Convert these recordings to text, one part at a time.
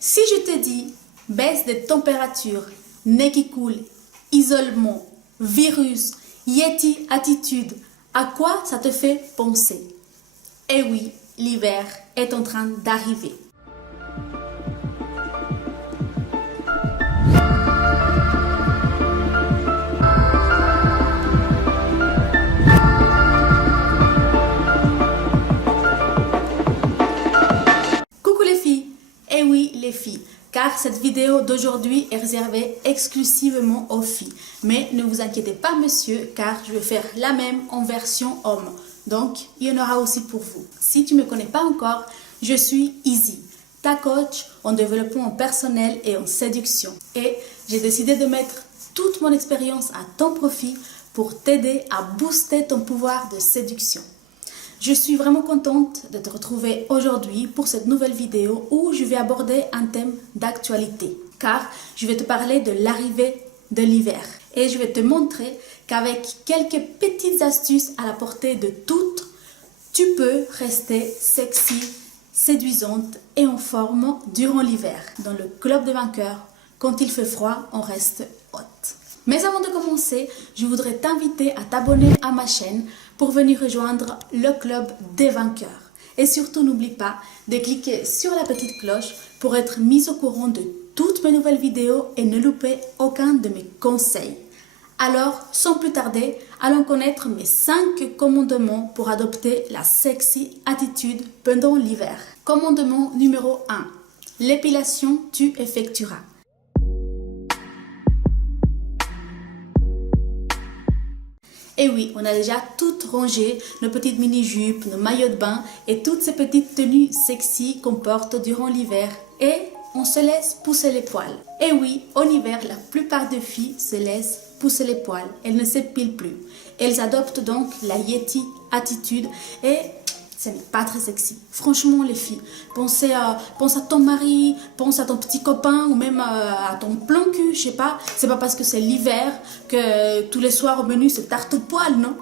Si je te dis baisse de température, nez qui coule, isolement, virus, Yeti attitude, à quoi ça te fait penser? Eh oui, l'hiver est en train d'arriver. Coucou les filles! Eh oui, les filles, car cette vidéo d'aujourd'hui est réservée exclusivement aux filles. Mais ne vous inquiétez pas, monsieur, car je vais faire la même en version homme. Donc, il y en aura aussi pour vous. Si tu ne me connais pas encore, je suis Izzy, ta coach en développement personnel et en séduction. Et j'ai décidé de mettre toute mon expérience à ton profit pour t'aider à booster ton pouvoir de séduction. Je suis vraiment contente de te retrouver aujourd'hui pour cette nouvelle vidéo où je vais aborder un thème d'actualité. Car je vais te parler de l'arrivée de l'hiver. Et je vais te montrer qu'avec quelques petites astuces à la portée de toutes, tu peux rester sexy, séduisante et en forme durant l'hiver. Dans le club des vainqueurs, quand il fait froid, on reste haute. Mais avant de commencer, je voudrais t'inviter à t'abonner à ma chaîne pour venir rejoindre le club des vainqueurs. Et surtout, n'oublie pas de cliquer sur la petite cloche pour être mise au courant de toutes mes nouvelles vidéos et ne louper aucun de mes conseils. Alors, sans plus tarder, allons connaître mes 5 commandements pour adopter la sexy attitude pendant l'hiver. Commandement numéro 1. L'épilation, tu effectueras. Et oui, on a déjà toutes rangé nos petites mini-jupes, nos maillots de bain et toutes ces petites tenues sexy qu'on porte durant l'hiver. Et on se laisse pousser les poils. Et oui, en hiver, la plupart des filles se laissent pousser les poils. Elles ne s'épilent plus. Elles adoptent donc la Yeti attitude et ce n'est pas très sexy. Franchement, les filles, pense à ton mari, pense à ton petit copain ou même à ton plan cul, je sais pas. C'est pas parce que c'est l'hiver que tous les soirs au menu c'est tarte aux poils, non?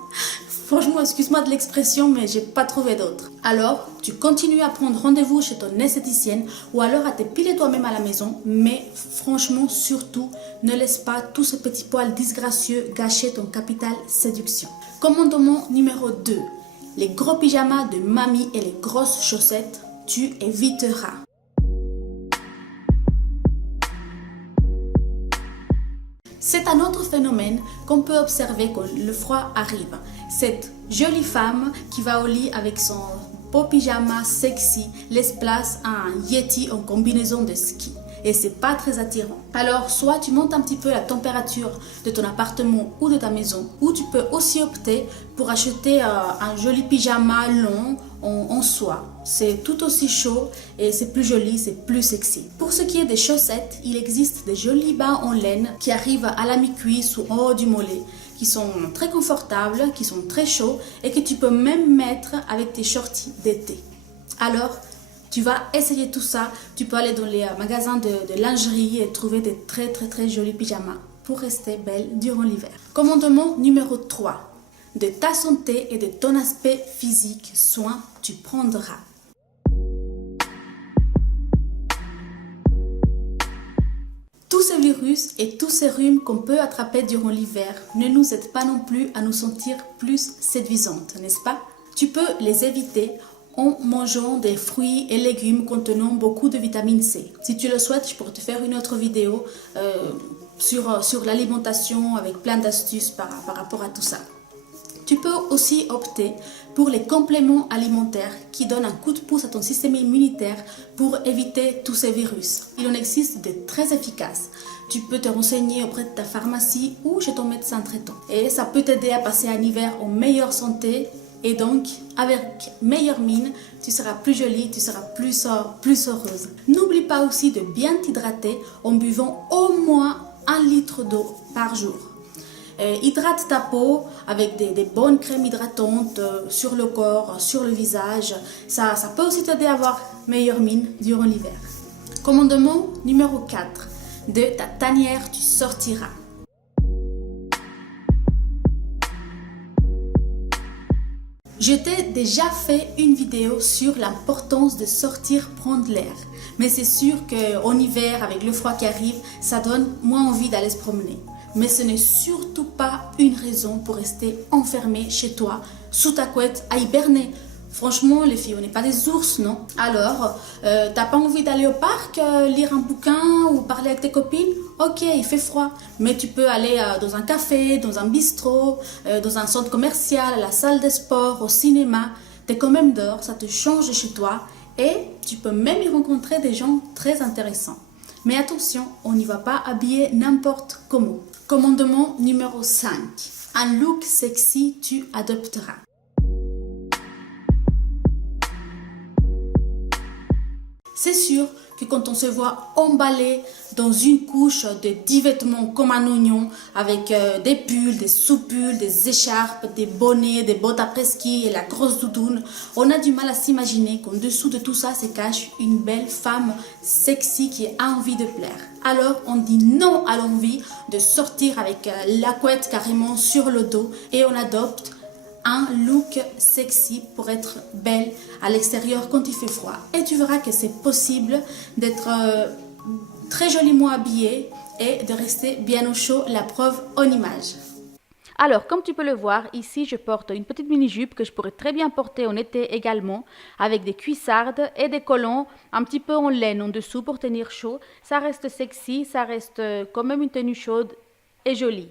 Franchement, excuse-moi de l'expression, mais j'ai pas trouvé d'autre. Alors, tu continues à prendre rendez-vous chez ton esthéticienne ou alors à t'épiler toi-même à la maison, mais franchement, surtout, ne laisse pas tous ces petits poils disgracieux gâcher ton capital séduction. Commandement numéro 2. Les gros pyjamas de mamie et les grosses chaussettes, tu éviteras. C'est un autre phénomène qu'on peut observer quand le froid arrive. Cette jolie femme qui va au lit avec son beau pyjama sexy laisse place à un Yeti en combinaison de ski. Et c'est pas très attirant. Alors, soit tu montes un petit peu la température de ton appartement ou de ta maison, ou tu peux aussi opter pour acheter un joli pyjama long en soie. C'est tout aussi chaud et c'est plus joli, c'est plus sexy. Pour ce qui est des chaussettes, il existe des jolis bas en laine qui arrivent à la mi-cuisse ou en haut du mollet, qui sont très confortables, qui sont très chauds et que tu peux même mettre avec tes shorties d'été. Alors, tu vas essayer tout ça, tu peux aller dans les magasins de lingerie et trouver des très jolis pyjamas pour rester belle durant l'hiver. Commandement numéro 3. De ta santé et de ton aspect physique, soin tu prendras. Tous ces virus et tous ces rhumes qu'on peut attraper durant l'hiver ne nous aident pas non plus à nous sentir plus séduisantes, n'est-ce pas? Tu peux les éviter en mangeant des fruits et légumes contenant beaucoup de vitamine C. Si tu le souhaites, je pourrais te faire une autre vidéo sur l'alimentation avec plein d'astuces par rapport à tout ça. Tu peux aussi opter pour les compléments alimentaires qui donnent un coup de pouce à ton système immunitaire pour éviter tous ces virus. Il en existe de très efficaces. Tu peux te renseigner auprès de ta pharmacie ou chez ton médecin traitant. Et ça peut t'aider à passer un hiver en meilleure santé. Et donc, avec meilleure mine, tu seras plus jolie, tu seras plus heureuse. N'oublie pas aussi de bien t'hydrater en buvant au moins 1 litre d'eau par jour. Hydrate ta peau avec des bonnes crèmes hydratantes sur le corps, sur le visage. Ça peut aussi t'aider à avoir meilleure mine durant l'hiver. Commandement numéro 4. De ta tanière, tu sortiras. Je t'ai déjà fait une vidéo sur l'importance de sortir prendre l'air. Mais c'est sûr qu'en hiver, avec le froid qui arrive, ça donne moins envie d'aller se promener. Mais ce n'est surtout pas une raison pour rester enfermé chez toi, sous ta couette, à hiberner. Franchement, les filles, on n'est pas des ours, non? Alors, t'as pas envie d'aller au parc, lire un bouquin ou parler avec tes copines? Ok, il fait froid, mais tu peux aller dans un café, dans un bistrot, dans un centre commercial, à la salle de sport, au cinéma. T'es quand même dehors, ça te change de chez toi et tu peux même y rencontrer des gens très intéressants. Mais attention, on n'y va pas habillé n'importe comment. Commandement numéro 5. Un look sexy, tu adopteras. C'est sûr que quand on se voit emballé dans une couche de 10 vêtements comme un oignon, avec des pulls, des sous-pulls, des écharpes, des bonnets, des bottes après-ski et la grosse doudoune, on a du mal à s'imaginer qu'en dessous de tout ça se cache une belle femme sexy qui a envie de plaire. Alors on dit non à l'envie de sortir avec la couette carrément sur le dos et on adopte un look sexy pour être belle à l'extérieur quand il fait froid. Et tu verras que c'est possible d'être très joliment habillée et de rester bien au chaud, la preuve en image. Alors, comme tu peux le voir, ici je porte une petite mini-jupe que je pourrais très bien porter en été également, avec des cuissardes et des collants un petit peu en laine en dessous pour tenir chaud. Ça reste sexy, ça reste quand même une tenue chaude et jolie.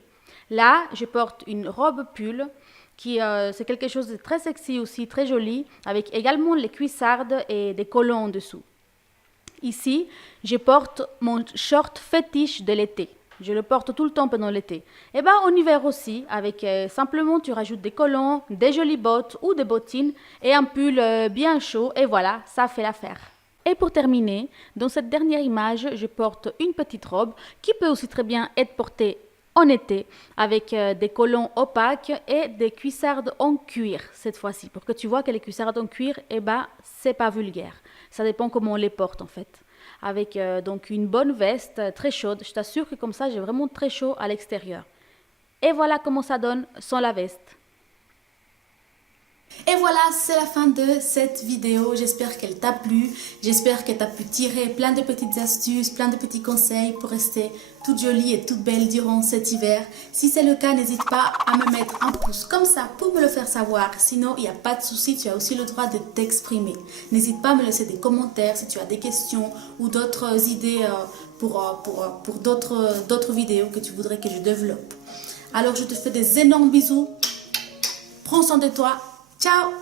Là, je porte une robe pull qui c'est quelque chose de très sexy aussi, très joli, avec également les cuissardes et des collants en dessous. Ici, je porte mon short fétiche de l'été. Je le porte tout le temps pendant l'été. Et bien en hiver aussi, avec simplement tu rajoutes des collants, des jolies bottes ou des bottines et un pull bien chaud et voilà, ça fait l'affaire. Et pour terminer, dans cette dernière image, je porte une petite robe qui peut aussi très bien être portée en été, avec des collants opaques et des cuissardes en cuir cette fois-ci, pour que tu vois que les cuissardes en cuir, eh ben, c'est pas vulgaire. Ça dépend comment on les porte en fait. Avec donc une bonne veste très chaude, je t'assure que comme ça, j'ai vraiment très chaud à l'extérieur. Et voilà comment ça donne sans la veste. Et voilà, c'est la fin de cette vidéo. J'espère qu'elle t'a plu. J'espère que tu as pu tirer plein de petites astuces, plein de petits conseils pour rester toute jolie et toute belle durant cet hiver. Si c'est le cas, n'hésite pas à me mettre un pouce comme ça pour me le faire savoir. Sinon, il n'y a pas de souci, tu as aussi le droit de t'exprimer. N'hésite pas à me laisser des commentaires si tu as des questions ou d'autres idées pour d'autres vidéos que tu voudrais que je développe. Alors, je te fais des énormes bisous. Prends soin de toi. Ciao!